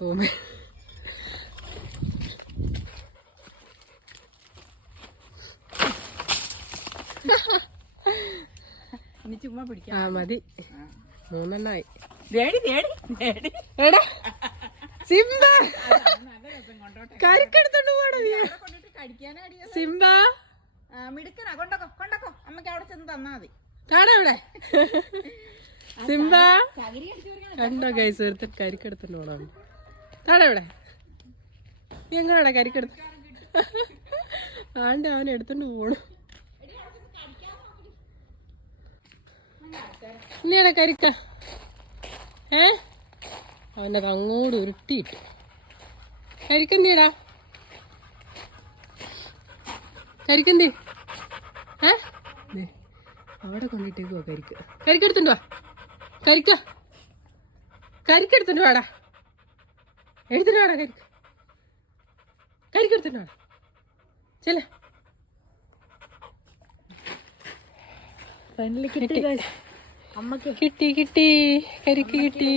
തൂമ. ഇനി ചുമ്മാ പിടിക്കാം. ആ മതി. മൂന്നെണ്ണായി. തേടി തേടി തേടി എടാ സിംബ. കരിക്കെടുത്തോണ്ട് പോടാ നീ. സിംബ. മിടുക്കനാ. കൊണ്ടോക്കോ കൊണ്ടോക്കോ. അമ്മയ്ക്ക് അവിടെ ചെന്ന് തന്നാ മതി. കാണാ ഇവിടെ സിംബ കണ്ടോ കൈസ് ഒരുത്തൻ കരിക്കെടുത്തോണ്ട് പോണം കാണാ ഇവിടെ നീ എങ്ങാടാ കരിക്കെടുത്ത് ആണ്ട് അവൻ എടുത്തോണ്ട് പോണു. ഇനിയാടാ കരിക്ക? ഏ? അവന്റെ അങ്ങോട്ട് ഉരുട്ടിയിട്ടു. കരിക്കെന്തിയടാ? കരിക്കെന്തി? ഏ? അവിടെ കൊണ്ടിട്ടേക്കുവാ കരിക്ക്. കരിക്കെടുത്തുണ്ട് വാ കരിക്ക. കരിക്കെടുത്തുണ്ട് വാടാ. എടുത്തിട്ട് വേടാ കരിക്ക്. കരിക്കെടുത്തുണ്ട് വേടാ. ചെല്ല. കിട്ടി. അമ്മയ്ക്ക്. കിട്ടി കിട്ടി. കരിക്ക് കിട്ടി.